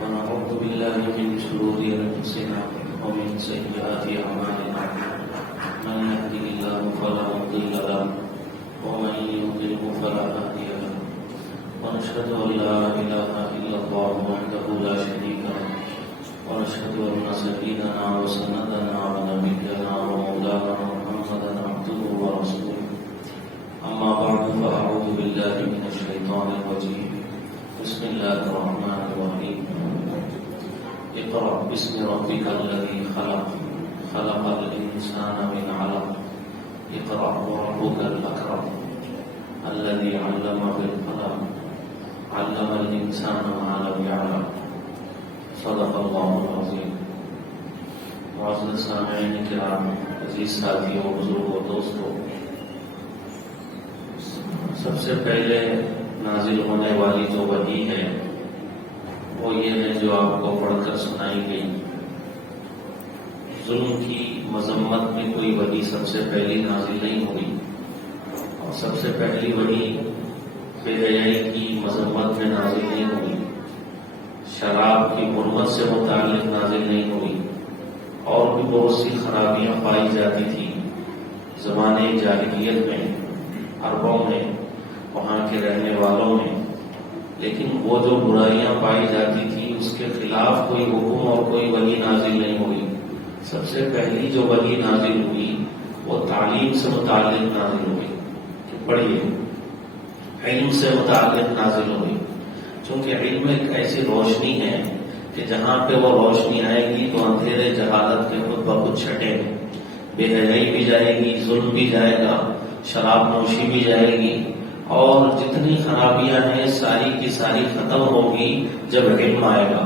ونعوذ بالله من شرور أنفسنا ومن سيئات أعمالنا من يهده الله فلا مضل له ومن يضلل فلا هادي له ونشهد أن لا إله إلا الله وحده لا شريك له ونشهد أن سيدنا وسندنا ونبينا ومولانا محمدا عبده ورسوله أما بعد فأعوذ بالله من الشيطان الرجيم بسم الله الرحمن الرحيم اقرأ باسم ربك الذي خلق خلق الإنسان من علق اقرأ وربك الأكرم الذي علم بالقلم علم الإنسان ما لم يعلم صدق الله العظيم. معزز سامعین کرام، عزیز ساتھیوں، بزرگوں، دوستوں، سب سے پہلے نازل ہونے والی جو وحی ہے وہ یہ ہے جو آپ کو پڑھ کر سنائی گئی. ظلم کی مذمت میں کوئی وحی سب سے پہلی نازل نہیں ہوئی، اور سب سے پہلی وحی بے حیائی کی مذمت میں نازل نہیں ہوئی، شراب کی حرمت سے متعلق نازل نہیں ہوئی، اور بھی بہت سی خرابیاں پائی جاتی تھی زمانے جاہلیت میں، عربوں میں، وہاں کے رہنے والوں میں، لیکن وہ جو برائیاں پائی جاتی تھی اس کے خلاف کوئی حکم اور کوئی وحی نازل نہیں ہوئی. سب سے پہلی جو وحی نازل ہوئی وہ تعلیم سے متعلق نازل ہوئی کہ پڑھیے، علم سے متعلق نازل ہوئی، چونکہ علم ایک ایسی روشنی ہے کہ جہاں پہ وہ روشنی آئے گی تو اندھیرے جہالت کے خود بخود چھٹیں گے، بے حیائی بھی جائے گی، ظلم بھی جائے گا، شراب نوشی بھی جائے گی، اور جتنی خرابیاں ہیں ساری کی ساری ختم ہوگی جب علم آئے گا.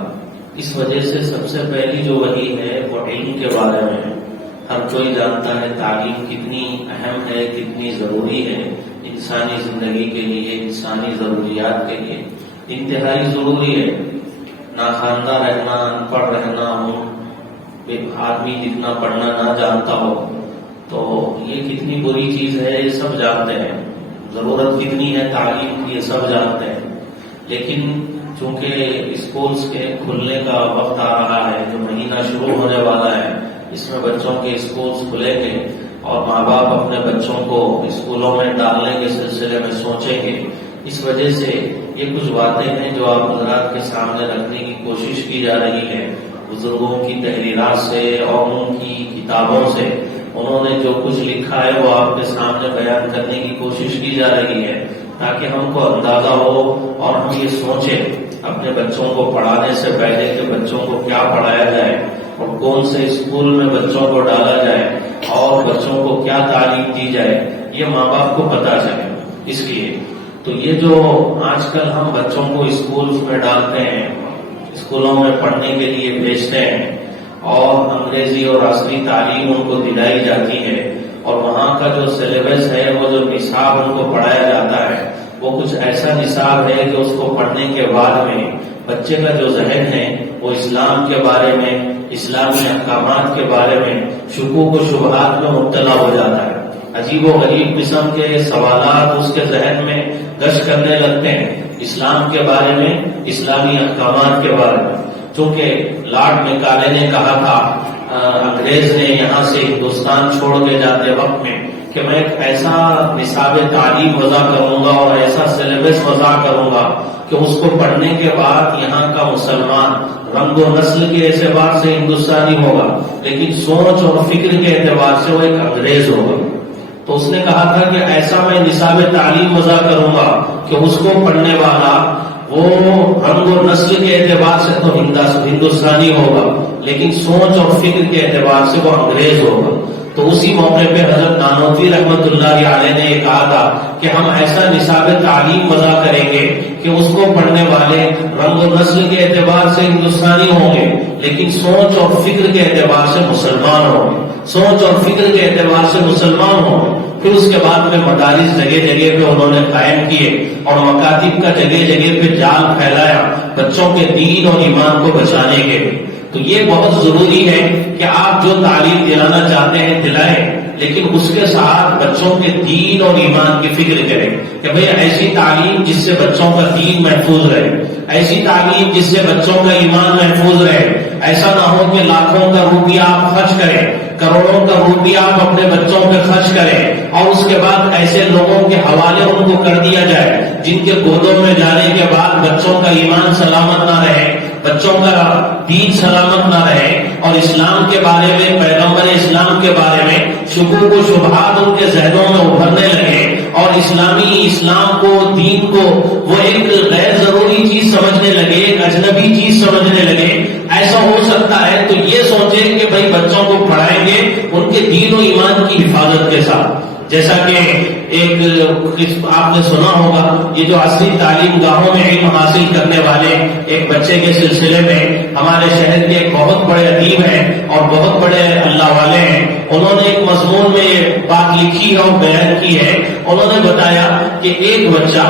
اس وجہ سے سب سے پہلی جو وحی ہے وہ علم کے بارے میں ہے. ہر کوئی جانتا ہے تعلیم کتنی اہم ہے، کتنی ضروری ہے انسانی زندگی کے لیے، انسانی ضروریات کے لیے انتہائی ضروری ہے. ناخواندہ رہنا، ان پڑھ رہنا، آدمی جتنا پڑھنا نہ جانتا ہو تو یہ کتنی بری چیز ہے، یہ سب جانتے ہیں. ضرورت کتنی ہے تعلیم کی، یہ سب جانتے ہیں. لیکن چونکہ اسکولز کے کھلنے کا وقت آ رہا ہے، جو مہینہ شروع ہونے والا ہے، اس میں بچوں کے اسکولز کھلیں گے اور ماں باپ اپنے بچوں کو اسکولوں میں ڈالنے کے سلسلے میں سوچیں گے. اس وجہ سے یہ کچھ باتیں ہیں جو آپ حضرات کے سامنے رکھنے کی کوشش کی جا رہی ہے. بزرگوں کی تحریرات سے اور ان کی کتابوں سے انہوں نے جو کچھ لکھا ہے وہ آپ کے سامنے بیان کرنے کی کوشش کی جا رہی ہے، تاکہ ہم کو اندازہ ہو اور ہم یہ سوچیں اپنے بچوں کو پڑھانے سے پہلے کہ بچوں کو کیا پڑھایا جائے اور کون سے اسکول میں بچوں کو ڈالا جائے اور بچوں کو کیا تعلیم دی جائے، یہ ماں باپ کو پتہ چلے. اس لیے تو یہ جو آج کل ہم بچوں کو اسکولز میں ڈالتے ہیں، اسکولوں میں پڑھنے کے لیے بھیجتے ہیں، اور انگریزی اور عصری تعلیم ان کو دلائی جاتی ہے، اور وہاں کا جو سلیبس ہے، وہ جو نصاب ان کو پڑھایا جاتا ہے، وہ کچھ ایسا نصاب ہے کہ اس کو پڑھنے کے بعد میں بچے کا جو ذہن ہے وہ اسلام کے بارے میں، اسلامی احکامات کے بارے میں شکوک و شبہات میں مبتلا ہو جاتا ہے. عجیب و غریب قسم کے سوالات اس کے ذہن میں گشت کرنے لگتے ہیں اسلام کے بارے میں، اسلامی احکامات کے بارے میں. چونکہ لارڈ میکالے نے کہا تھا انگریز نے یہاں سے ہندوستان چھوڑ کے جاتے وقت میں کہ میں ایک ایسا نصاب تعلیم وضع کروں گا اور ایسا سلیبس وضع کروں گا کہ اس کو پڑھنے کے بعد یہاں کا مسلمان رنگ و نسل کے اعتبار سے ہندوستانی ہوگا، لیکن سوچ اور فکر کے اعتبار سے وہ ایک انگریز ہوگا. تو اس نے کہا تھا کہ ایسا میں نصاب تعلیم وضع کروں گا کہ اس کو پڑھنے والا وہ رنگ و نسل کے اعتبار سے تو ہندوستانی ہوگا، لیکن سوچ اور فکر کے اعتبار سے وہ انگریز ہوگا. تو اسی موقع پہ حضرت نانوتوی رحمت اللہ علیہ نے یہ کہا تھا کہ ہم ایسا نصاب تعلیم وضع کریں گے کہ اس کو پڑھنے والے رنگ و نسل کے اعتبار سے ہندوستانی ہوں گے، لیکن سوچ اور فکر کے اعتبار سے مسلمان ہوں گے، سوچ اور فکر کے اعتبار سے مسلمان ہوں گے. پھر اس کے بعد میں مدارس جگہ جگہ پہ انہوں نے قائم کیے اور مکاتب کا جگہ جگہ پہ جال پھیلایا بچوں کے دین اور ایمان کو بچانے کے. تو یہ بہت ضروری ہے کہ آپ جو تعلیم دلانا چاہتے ہیں دلائیں، لیکن اس کے ساتھ بچوں کے دین اور ایمان کی فکر کریں کہ بھئی ایسی تعلیم جس سے بچوں کا دین محفوظ رہے، ایسی تعلیم جس سے بچوں کا ایمان محفوظ رہے. ایسا نہ ہو کہ لاکھوں کا روپیہ آپ خرچ کریں, کروڑوں کا روپیہ آپ اپنے بچوں پہ خرچ کریں اور اس کے بعد ایسے لوگوں کے حوالے ان کو کر دیا جائے جن کے گودوں میں جانے کے بعد بچوں کا ایمان سلامت نہ رہے, بچوں کا دین سلامت نہ رہے اور اسلام کے بارے میں, پیغمبر اسلام کے بارے میں شکوک و شبہات ان کے ذہنوں میں ابھرنے لگے اور اسلام کو, دین کو وہ ایک غیر ضروری چیز سمجھنے لگے, ایک اجنبی چیز سمجھنے لگے. ایسا ہو سکتا ہے تو یہ سوچیں کہ بھائی بچوں کو پڑھائیں گے ان کے دین و ایمان کی حفاظت کے ساتھ. جیسا کہ ایک آپ نے سنا ہوگا, یہ جو عصری تعلیم گاہوں میں علم حاصل کرنے والے ایک بچے کے سلسلے میں ہمارے شہر کے ایک بہت بڑے ادیب ہیں اور بہت بڑے اللہ والے ہیں, انہوں نے ایک مضمون میں یہ بات لکھی ہے اور بیان کی ہے. انہوں نے بتایا کہ ایک بچہ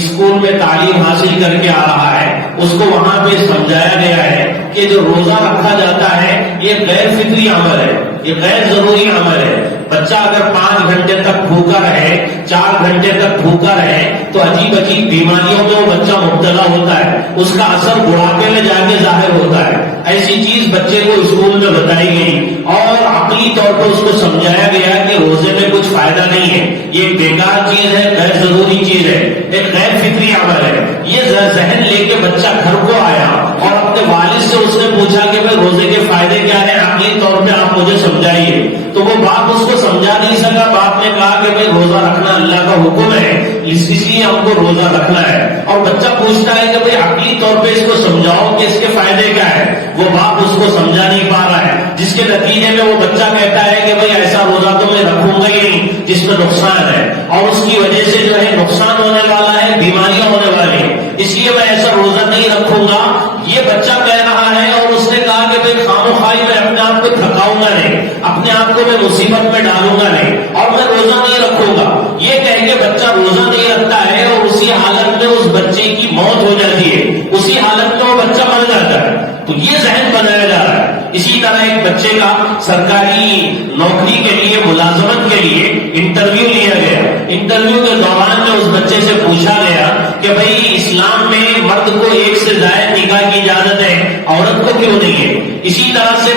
اسکول میں تعلیم حاصل کر کے آ رہا ہے, اس کو وہاں پہ سمجھایا گیا ہے کہ جو روزہ رکھا جاتا ہے یہ غیر فطری عمل ہے, یہ غیر ضروری عمل ہے. بچہ اگر 5 گھنٹے تک بھوکا رہے, 4 گھنٹے تک بھوکا رہے تو عجیب عجیب بیماریوں میں وہ بچہ مبتلا ہوتا ہے, اس کا اثر بڑھاپے میں جا کے ظاہر ہوتا ہے. ایسی چیز بچے کو اسکول میں بتائی گئی اور عقلی طور پر اس کو سمجھایا گیا کہ روزے میں کچھ فائدہ نہیں ہے, یہ ایک بیکار چیز ہے, غیر ضروری چیز ہے, ایک غیر فطری عمل ہے. یہ ذہن لے کے بچہ گھر کو آیا اور اپنے والد سے اس نے پوچھا کہ بھائی روزے کے فائدے کیا ہیں, عقلی طور پہ آپ مجھے سمجھائیے. تو وہ باپ اس کو سمجھا نہیں سکا. باپ نے کہا کہ بھائی روزہ رکھنا اللہ کا حکم ہے, اس لیے ہم کو روزہ رکھنا ہے. اور بچہ پوچھتا ہے کہ بھائی عقلی طور پہ اس کو سمجھاؤ کہ اس کے فائدے کیا ہے. وہ باپ اس کو سمجھا نہیں پا رہا ہے, جس کے نتیجے میں وہ بچہ کہتا ہے کہ بھائی ایسا روزہ تو میں رکھوں گا ہی نہیں جس میں نقصان ہے اور اس کی وجہ سے جو ہے نقصان ہونے والا ہے, بیماریاں ہونے والی ہیں, اس لیے میں ایسا روزہ نہیں رکھوں گا. یہ بچہ کہہ رہا ہے اور اس نے کہا کہ بھائی خاموخواہی میں اپنے آپ کو تھکاؤں گا نہیں, اپنے آپ کو میں مصیبت میں ڈالوں گا نہیں اور میں روزہ نہیں رکھوں گا. یہ کہہ کے بچہ روزہ نہیں رکھتا ہے اور اسی حالت میں اس بچے کی موت ہو جاتی ہے, اسی حالت میں وہ بچہ مر جاتا ہے. تو یہ ذہن بنایا جا رہا ہے. اسی طرح ایک بچے کا سرکاری نوکری کے لیے, ملازمت کے لیے انٹرویو لیا گیا. انٹرویو کے دوران میں اس بچے سے پوچھا گیا کہ بھائی اسلام میں مرد کو ایک سے زائد نکاح کی اجازت ہے, عورت کو کیوں نہیں ہے؟ اسی طرح سے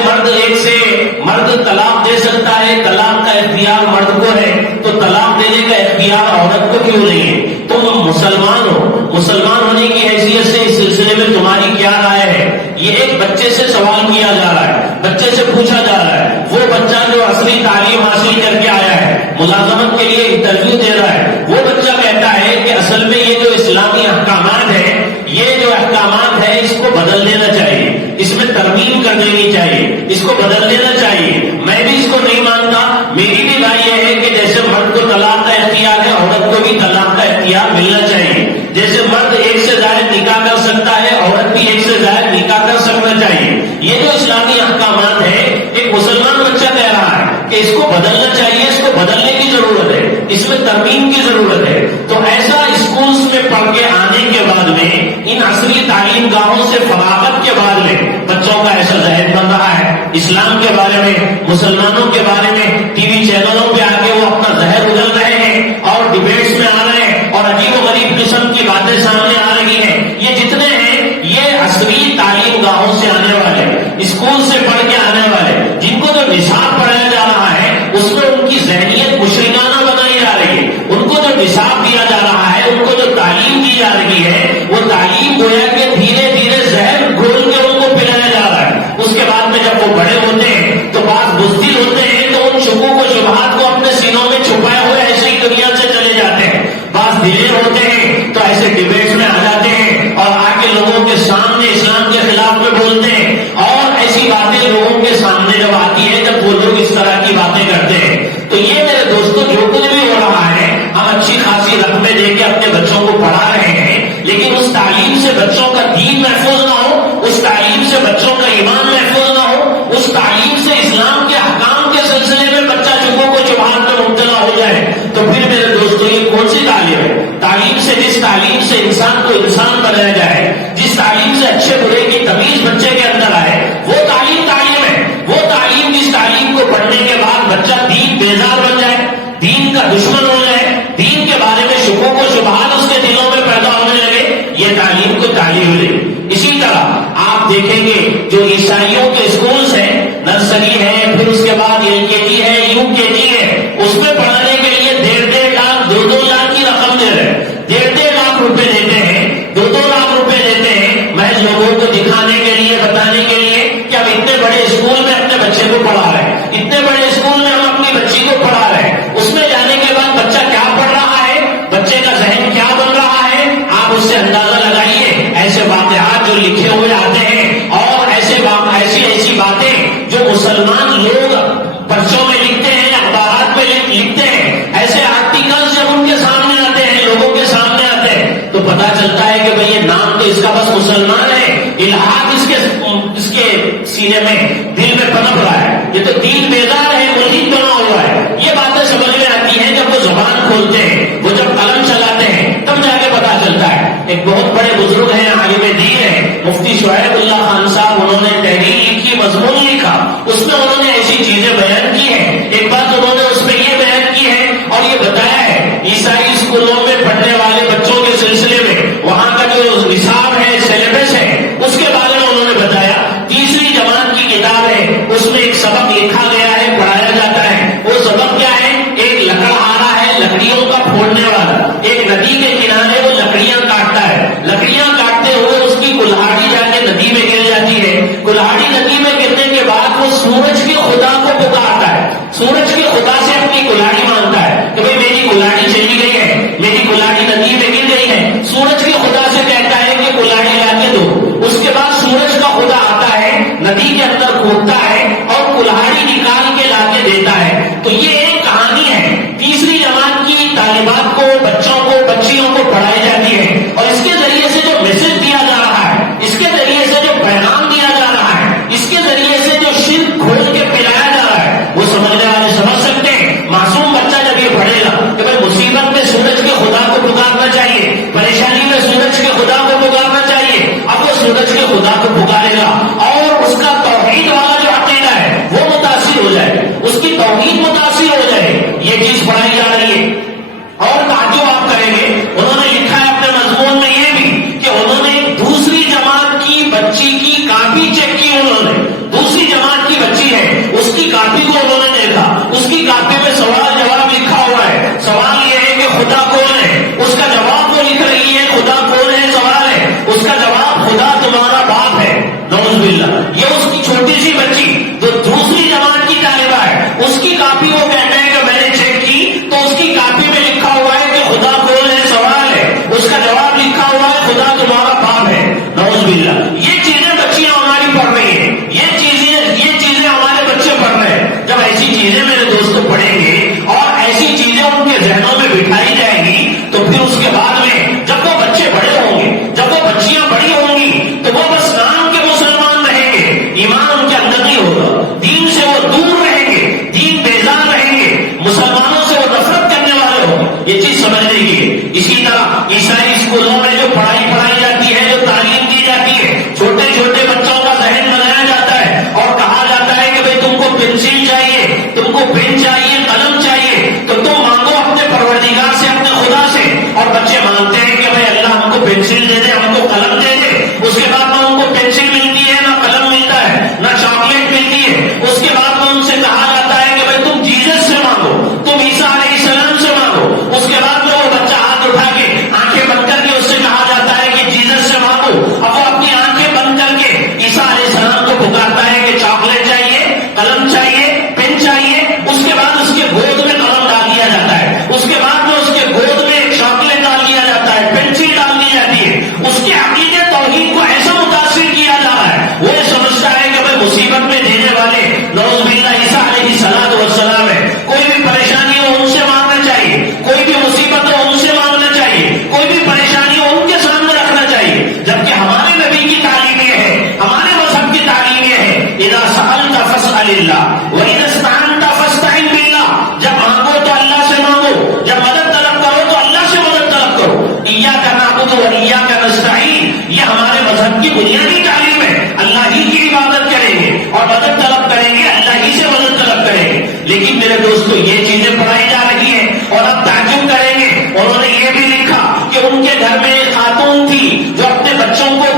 مرد طلاق دے سکتا ہے, طلاق کا اختیار مرد کو ہے, تو طلاق دینے کا اختیار عورت کو کیوں نہیں ہے؟ تم مسلمان ہو, مسلمان ہونے کی حیثیت سے اس سلسلے میں تمہاری کیا رائے ہے؟ یہ ایک بچے سے سوال کیا جا رہا ہے, بچے سے پوچھا جا رہا ہے. وہ بچہ جو عصری تعلیم حاصل کر کے آیا ہے, ملازمت کے لیے انٹرویو دے رہا ہے, وہ بچہ کہتا ہے کہ اصل میں یہ جو اسلامی احکامات ہیں, یہ جو احکامات ہیں اس کو بدل دینا چاہیے, اس میں ترمیم کر دینی چاہیے, اس کو بدل دینا چاہیے. میں بھی اس کو نہیں مانتا. میری بھی رائے یہ ہے کہ جیسے مرد کو طلاق کا اختیار ہے, عورت کو بھی طلاق کا اختیار ملنا چاہیے. جیسے مرد ایک سے زائد نکاح کر سکتا ہے, عورت بھی ایک سے زائد نکاح کر سکنا چاہیے. یہ جو اسلامی احکامات ہیں, ایک مسلمان بچہ کہہ رہا ہے کہ اس کو بدلنا چاہیے, اس کو بدلنے کی ضرورت ہے, اس میں ترمیم کی ضرورت ہے. تو ایسا اسکولز میں پڑھ کے آنے کے بعد میں, ان عصری تعلیم گاہوں سے فراغت کے بعد میں بچوں کا ایسا ذہن بن رہا ہے, اسلام کے بارے میں, مسلمانوں کے بارے میں ٹی وی چینلوں پہ آ کے وہ اپنا زہر اگل رہے ہیں اور ڈبیٹس میں آ رہے ہیں اور عجیب و غریب قسم کی باتیں سامنے آ رہی ہیں. یہ جتنے ہیں یہ عصری تعلیم گاہوں سے آنے والے, اسکول سے پڑھ کے آنے والے, جن کو جو نصاب پڑھایا جا رہا ہے اس میں ان کی ذہنیت مشرکانہ بنائی جا رہی ہے. ان کو جو نصاب دیا جا رہا ہے, ان کو جو تعلیم دی جا رہی ہے, وہ تعلیم گویا کہ دھیرے دھیرے زہر گھول کے ان کو پلایا جا رہا ہے. اس کے بعد میں جب وہ بڑے ہوتے ہیں تو بعض بزدل ہوتے ہیں تو ان شکوک و شبہات کو اپنے سینوں میں چھپائے ہوئے ایسے ہی دنیا سے چلے جاتے ہیں. بعض دلیر ہوتے ہیں تو ایسے ڈبیٹس میں آ جاتے ہیں اور آ کے لوگوں کے سامنے اسلام کے خلاف میں بولتے ہیں. اور ایسی باتیں لوگوں کے سامنے جب آتی ہے, جب وہ لوگ اس طرح کی باتیں کرتے ہیں, تو یہ میرے دوستوں جو کچھ بھی ہو رہا ہے, ہم اچھی خاصی رقمیں دے کے اپنے بچوں کو پڑھا رہے ہیں, لیکن اس تعلیم سے بچوں کا دین محفوظ نہ ہو, اس تعلیم سے بچوں کا ایمان محفوظ نہ ہو, اس تعلیم سے اسلام کے احکام کے سلسلے میں بچہ شکوک و شبہات میں مبتلا ہو جائے, تو پھر میرے دوستوں یہ کون سی تعلیم ہے؟ تعلیم سے, جس تعلیم سے انسان کو انسان بنایا جائے, جس تعلیم سے اچھے برے کی تمیز بچے کے اندر آئے, وہ تعلیم ہے. وہ تعلیم جس تعلیم کو پڑھنے کے بعد بچہ دین بیزار بن جائے, دین کا دشمن ہو جائے, دین کے بارے میں شکوک و شبہات اس کے دلوں میں پیدا ہونے لگے, یہ تعلیم کو تعلیم حفظ۔ اسی طرح آپ دیکھیں گے جو عیسائیوں کے اسکولز ہیں، نرسری ہے، پھر اس کے بعد LKG ہے، UKG ہے، اس میں پڑھانے کے لیے 1.5 لاکھ 2 لاکھ کی رقم دے رہے ہیں، 1.5 لاکھ روپے دیتے ہیں، 2 لاکھ روپے دیتے ہیں، محض لوگوں کو دکھانے کے لیے، بتانے کے لیے کہ ہم اتنے بڑے اسکول میں اپنے بچے کو پڑھا رہے ہیں، اتنے بڑے اسکول میں ہم اپنی بچی کو پڑھا رہے ہیں۔ اس میں جانے کے بعد بچہ کیا پڑھ رہا ہے، بچے کا ذہن کیا بن رہا ہے، آپ اس سے اندازہ لگائیے۔ ایسے واقعات جو لکھے ہوئے آتے ہیں اور ایسی باتیں جو مسلمان لوگ پرچوں میں لکھتے ہیں، اخبارات میں لکھتے ہیں، ایسے آرٹیکلز جب ان کے سامنے آتے ہیں، لوگوں کے سامنے آتے ہیں، تو پتا چلتا ہے کہ بھئی یہ نام تو اس کا بس مسلمان ہے، الحاد اس کے سینے میں، دل میں پنپ رہا ہے، یہ تو دین بیدار ہے، ملحد بنا ہوا ہے۔ یہ باتیں سمجھ میں آتی ہیں جب وہ زبان کھولتے ہیں، وہ جب قلم چلاتے ہیں، تب جا کے پتا چلتا ہے۔ ایک بہت بڑے بزرگ ہیں، عالم دین ہیں، مفتی شعیب اللہ خان صاحب، انہوں نے تحریر لکھی، مضمون لکھا، اس میں انہوں نے ایسی چیزیں بیان کی ہیں۔ ایک بات انہوں نے اس میں یہ بیان کی ہے اور یہ بتایا ہے، عیسائی اسکولوں میں پڑھنے والے بچوں کے سلسلے میں وہاں کا جو نصاب ہے، سلیبس ہے، اس کے بارے میں انہوں نے بتایا۔ 3ری جماعت کی کتاب ہے، اس میں ایک سبق لکھا گیا ہے، پڑھایا جاتا ہے۔ وہ سبق کیا ہے؟ ایک لکڑہارا ہے، لکڑیوں کا پھوڑنے والا، ایک ندی کے کنارے وہ لکڑیاں کاٹتا ہے، لکڑیاں کاٹتے ہوئے اس کی کلہاڑی جا کے ندی میں گر جاتی ہے، کلہاڑی ندی میں گرنے کے بعد وہ سورج کے خدا کو پکارتا ہے، سورج کے خدا سے اپنی کلہاڑی مانگتا ہے کہ بھئی میری کلہاڑی چلی گئی ہے، میری کلہاڑی ندی میں گر گئی ہے۔ سورج کے خدا سے کہتا ہے کہ کلہاڑی لا کے دو۔ اس کے بعد سورج کا خدا آتا ہے، ندی کے اندر کودتا ہے اور کلہاڑی نکال کے لا کے دیتا ہے۔ تو یہ ایک کہانی ہے، 3ری جماعت کی طالبات کو، بچوں کو، بچیوں کو پڑھائی جاتی ہے، اور اس کے ذریعے سے جو میسج دیا جا رہا ہے، اس کے ذریعے سے جو پیغام دیا جا رہا ہے، اس کے ذریعے سے جو شرک کھول کے پلایا جا رہا ہے، وہ سمجھنے والے سمجھ سکتے ہیں۔ معصوم بچہ جب یہ پڑھے گا کہ بھائی مصیبت میں سورج کے خدا کو پکارنا چاہیے، پریشانی میں سورج کے خدا کو پکارنا چاہیے، اب وہ سورج کے خدا کو پکارے گا اور اس کا توحید والا جو عقیدہ ہے وہ متاثر ہو جائے، اس کی توحید متاثر ہو جائے۔ یہ چیز پڑھائی جا رہی ہے۔ اور تعجب آپ کریں گے، انہوں نے لکھا ہے اپنے مضمون میں یہ بھی کہ انہوں نے 2ری جماعت کی بچی کی کاپی چیک کی، انہوں نے 2ری جماعت کی بچی ہے، اس کی کاپی کو انہوں نے دیکھا، اس کی کاپی میں سوال جواب لکھا ہوا ہے۔ سوال یہ ہے کہ خدا کون ہے، اس کا جواب وہ لکھ رہی ہے خدا کون ہے، سوال ہے اس کا جواب خدا تمہارا باپ ہے، نعوذ باللہ۔ یہ اس کی چھوٹی سی بچی جو 2ری جماعت کی طالبہ ہے، اس کی کاپی وہ کہتے ہیں کہ میں نے چیک کی تو اس کی کاپی میں لکھا ہوا ہے کہ خدا کون ہے، سوال ہے اس کا جواب لکھا ہوا ہے خدا تمہارا باپ ہے، نعوذ باللہ۔ یہ چیزیں بچیاں ہماری پڑھ رہی ہیں، یہ چیزیں ہمارے بچے پڑھ رہے ہیں۔ جب ایسی چیزیں میرے دوستوں پڑھیں گے اور ایسی چیزیں ان کے ذہنوں میں بٹھائی جائیں گی، تو پھر اس کے بعد میں جب وہ بچے بڑے ہوں گے، جب وہ بچیاں بڑی ہوں گی، تو وہ بس نام کے مسلمان رہیں گے، ایمان ان کے اندر نہیں ہوگا، دین سے وہ دور رہیں گے، دین بیزار رہیں گے، مسلمانوں سے وہ نفرت کرنے والے ہوں گے۔ یہ چیز سمجھنے کی ہے۔ اسی طرح عیسائی اسکولوں میں جو پڑھائی جاتی ہے، جو تعلیم دی جاتی ہے، چھوٹے چھوٹے بچوں کا ذہن بنایا جاتا ہے اور کہا جاتا ہے کہ بھئی تم کو پنسل چاہیے، تم کو پین چاہیے، قلم چاہیے، تو تم مانگو اپنے پروردگار سے، اپنے خدا سے، اور بچے مانگتے ہیں کہ بھئی اللہ ہم کو پنسل دے دے، ہم کو قلم دے دے۔ اس کے بعد نہ ان کو پنسل ملتی ہے، نہ قلم ملتا ہے، نہ چاکلیٹ ملتی ہے۔ اس کے بعد میں ان سے کہا جاتا ہے کہ بھئی تم جیزس سے مانگو، تم عیسیٰ علیہ السلام سے مانگو۔ اس کے بعد میں وہ بچہ ہاتھ اٹھا کے آنکھیں بند کر کے اس سے کہا جاتا ہے کہ جیزس سے مانگو، اب وہ اپنی آنکھیں بند کر کے عیسیٰ علیہ السلام کو پکارتا ہے کہ چاکلیٹ چاہیے، قلم چاہیے، پین چاہیے۔ اس کے بعد اس کے گود میں قلم ڈال دیا جاتا ہے، اس کے بعد میں اس کے گود میں ایک چاکلیٹ ڈال دیا جاتا ہے، پنسل ڈال دی جاتی ہے۔ اس کے عقیدے توحید کو ایسا متاثر کیا جا رہا ہے، وہ یہ سمجھتا ہے کہ بھائی مصیبت میں دینے والے نعوذ باللہ عیسیٰ علیہ السلام ہے، کوئی بھی پریشانی ہو ان سے مانگنا چاہیے، کوئی بھی مصیبت ہو ان سے مانگنا چاہیے، کوئی بھی پریشانی ہو ان کے سامنے رکھنا چاہیے۔ جبکہ ہمارے نبی کی تعلیم یہ ہے، ہمارے مذہب کی تعلیم یہ ہے، اذا سألت فاسأل اللہ وإذا استعنت فاستعن باللہ۔ جب مانگو تو اللہ سے مانگو، جب مدد طلب کرو تو اللہ سے مدد طلب کرو۔ ایاک نعبد وإیاک نستعین، یہ ہمارے مذہب کی بنیادی تعلیم ہے۔ اللہ ہی کی عبادت کریں گے اور مدد طلب کریں گے، اللہ ہی سے مدد طلب کریں گے۔ لیکن میرے دوستو یہ چیزیں پڑھائی جا رہی ہیں اور اب تعجب کریں گے، انہوں نے یہ بھی لکھا کہ ان کے گھر میں ایک خاتون تھی جو اپنے بچوں کو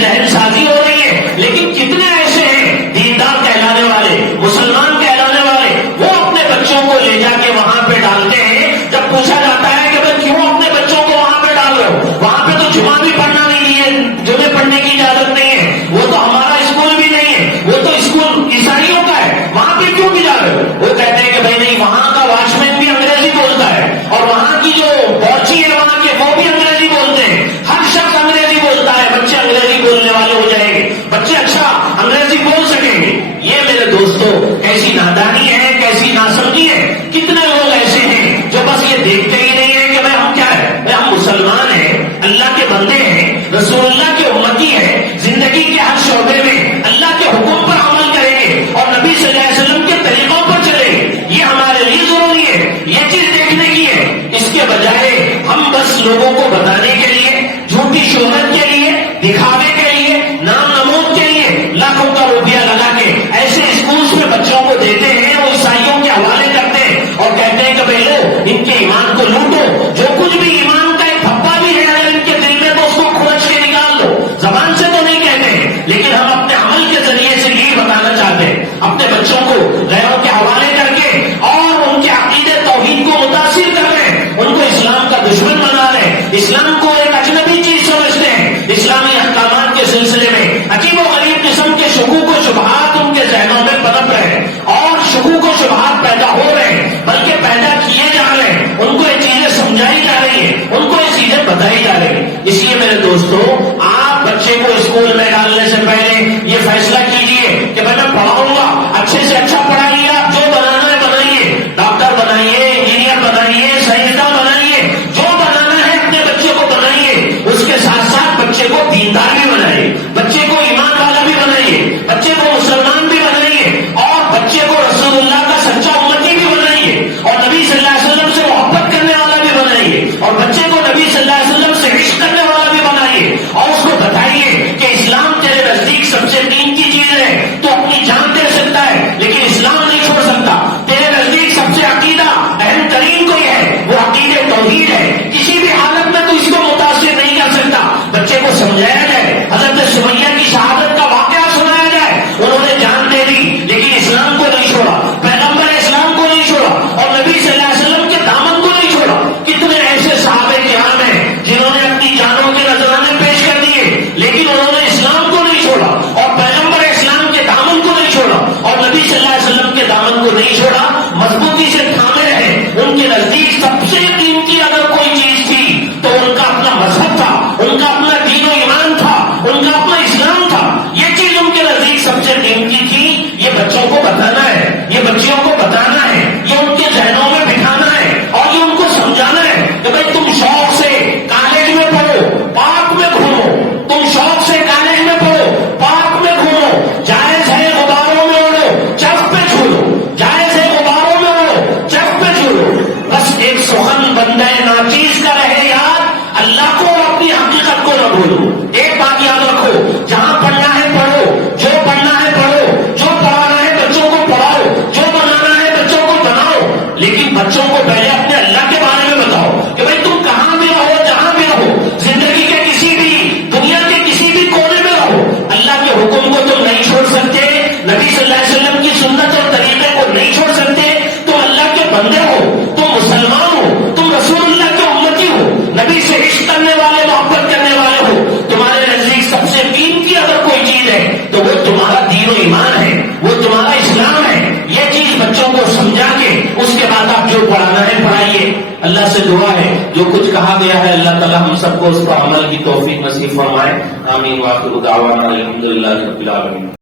ذہن سازی ہو رہی ہے، لیکن کتنے ایسے ہیں دیندار کہلانے والے، مسلمان کہلانے والے، وہ اپنے بچوں کو لے جا کے وہاں پہ ڈالتے ہیں۔ جب پوچھا جاتا ہے کہ بھائی کیوں اپنے بچوں کو وہاں پہ ڈال رہے ہو، وہاں پہ تو جمعہ بھی پڑھنا نہیں ہے، جمعے پڑھنے کی اجازت نہیں ہے، وہ تو ہمارا اسکول بھی نہیں ہے، وہ تو اسکول عیسائیوں کا ہے، وہاں پہ کیوں بھی جا رہے ہو؟ وہ کہتے ہیں کہ بھائی نہیں، وہاں کا واچ مین بھی انگریزی بولتا ہے، اور وہاں کی جو بورچی ہے وہاں کے وہ بھی انگریزی بولتے ہیں، ہر شخص انگریزی بولتا ہے، بچے انگریزی بولنے والے ہو جائیں گے، بچے اچھا انگریزی بول سکیں گے۔ یہ میرے دوستوں کیسی نادانی ہے، کیسی ناسمجھی ہے۔ کتنے لوگ ایسے ہیں جو بس یہ دیکھتے ہی نہیں ہے کہ بھائی ہم کیا ہے، بھائی ہم مسلمان ہیں، اللہ کے بندے ہیں، رسول اللہ کے امتی ہیں، زندگی کے ہر شعبے میں اللہ کے حکم پر عمل کریں گے اور نبی صلی اللہ علیہ وسلم کے طریقوں پر چلیں گے۔ یہ ہمارے لیے ضروری ہے، یہ چیز دیکھنے کی ہے۔ اس کے بجائے ہم بس لوگوں کو بتانے کے لیے، جھوٹی شہرت کے لیے، دکھاوے کے لیے، نام نمود کے لیے لاکھوں کا روپیہ لگا کے ایسے اسکولز میں بچوں کو دیتے ہیں، وہ عیسائیوں کے حوالے کرتے ہیں اور کہتے ہیں کہ بھائی لو ان کے ایمان کو لوٹو، جو کچھ بھی ایمان کا ایک پھپا بھی ہے اگر ان کے دل میں تو اس کو کھرچ کے نکال دو۔ زبان سے تو نہیں کہتے ہیں، لیکن ہم اپنے عمل کے ذریعے سے یہ بتانا چاہتے ہیں، اپنے بچوں کو غیروں کے حوالے کر کے اور ان کے عقیدے توحید کو متاثر کر رہے ہیں، ان کو اسلام کا دشمن بنا رہے ہیں، اسلام کو ایک اجنبی چیز سمجھتے ہیں۔ اسلامی احکامات کے سلسلے میں عجیب و غریب قسم کے شکوک و شبہات ان کے ذہنوں میں پنپ رہے ہیں اور شکوک و شبہات پیدا ہو رہے ہیں، بلکہ پیدا کیے جا رہے ہیں۔ ان کو یہ چیزیں سمجھائی جا رہی ہیں، ان کو یہ چیزیں بتائی جا رہی ہیں۔ اس لیے میرے دوستوں آپ بچے کو اسکول میں ڈالنے سے پہلے یہ فیصلہ کیجئے کہ میں پڑھاؤں گا، اچھے سے اچھا پڑھائیے، آپ جو بنانا ہے بنائیے، ڈاکٹر بنائیے، انجینئر بنائیے، سائنسداں بنائیے، جو بنانا ہے اپنے بچے کو بنائیے۔ اس کے ساتھ ساتھ بچے کو دیندار بھی بنائیے، بچے کو ایمان والا بھی بنائیے، بچے کو مسلمان بھی بنائیے، اور بچے کو رسول اللہ کا سچا امتی بھی بنائیے، اور نبی صلی اللہ علیہ وسلم سے محبت کرنے والا بھی بنائیے، اور بچے کو نبی صلی اللہ علیہ وسلم سے عشق کرنے والا بھی بنائیے، اور اس کو بتائیے کہ اسلام تیرے نزدیک سب سے قیمتی چیز ہے، تو اپنی جان دے سکتا ہے لیکن اسلام نہیں چھوڑ سکتا۔ تیرے نزدیک سب سے عقیدہ اہم ترین کوئی ہے، وہ عقیدہ توحید ہے، کسی بھی حالت میں تو اس کو متاثر نہیں کر سکتا۔ بچے کو سمجھایا جائے، حضرت سمیہ کی شہادت کا واقعہ سنایا جائے، انہوں نے جان دے دی لیکن اسلام کو نہیں چھوڑا، پیغمبر اسلام کو نہیں چھوڑا، اور نبی صلی اللہ علیہ وسلم کے دامن کو نہیں چھوڑا۔ کتنے ایسے صحابہ کرام ہیں جنہوں نے اپنی جانوں کے نذرانے پیش کر دیے لیکن انہوں نے اسلام کو نہیں چھوڑا اور پیغمبر اسلام کے دامن کو نہیں چھوڑا اور نبی صلی اللہ علیہ وسلم کے دامن کو نہیں چھوڑا، مضبوطی سے تھامے رہے۔ ان کے نزدیک سب سے قیمتی اگر کوئی چیز تھی تو ان کا اپنا مذہب تھا، ان کا اپنا دین و ایمان تھا، ان کا اپنا اسلام تھا۔ یہ چیز ان کے نزدیک سب سے قیمتی تھی۔ یہ بچوں کو بتانا ہے، یہ بچیوں کو بتانا ہے، یہ ان کے ذہنوں میں بٹھانا ہے اور یہ ان کو سمجھانا ہے کہ بھائی تم شوق سے کالج میں پڑھو، پارک میں گھومو، تم شوق سے کالج میں پڑھو، پارک میں گھومو، جائز ہے غباروں میں اڑو، چرخ پہ چھوڑو، جائز ہے غباروں میں اڑو، چرخ پہ چھوڑو، بس ایک سخن بندہ ناچیز کا رہے یاد، اللہ کو اور اپنی حقیقت کو نہ بھولو۔ ایک بات یاد رکھو، جہاں پڑھنا ہے پڑھو، جو پڑھنا ہے پڑھو، جو پڑھانا ہے بچوں کو پڑھاؤ، جو بنانا ہے بچوں کو بناؤ، لیکن بچوں کو پہلے اپنے اللہ کے بارے میں بتاؤ کہ بھائی تم کہاں بھی رہو، جہاں بھی رہو، زندگی کے کسی بھی، دنیا کے کسی بھی کونے میں رہو، اللہ کے حکم کو تم نہیں چھوڑ سکتے، نبی صلی اللہ علیہ وسلم کی سنت اور طریقے کو نہیں چھوڑ سکتے۔ تم اللہ کے بندے ہو، تم مسلمان ہو، تم رسول اللہ کے امتی ہو، نبی سے عشق کرنے والے، محبت کرنے والے ہو۔ تمہارے نزدیک سب سے قیمتی اگر کوئی چیز ہے تو وہ تمہارا دین و ایمان ہے، وہ تمہارا اسلام ہے۔ یہ چیز بچوں کو سمجھا کے اس کے بعد آپ جو پڑھانا ہے پڑھائیے۔ اللہ سے دعا ہے جو کچھ کہا گیا ہے اللہ تعالیٰ ہم سب کو اس پر عمل کی توفیق نصیب فرمائے۔ آمین۔ وآخر دعوانا الحمدللہ رب العالمین۔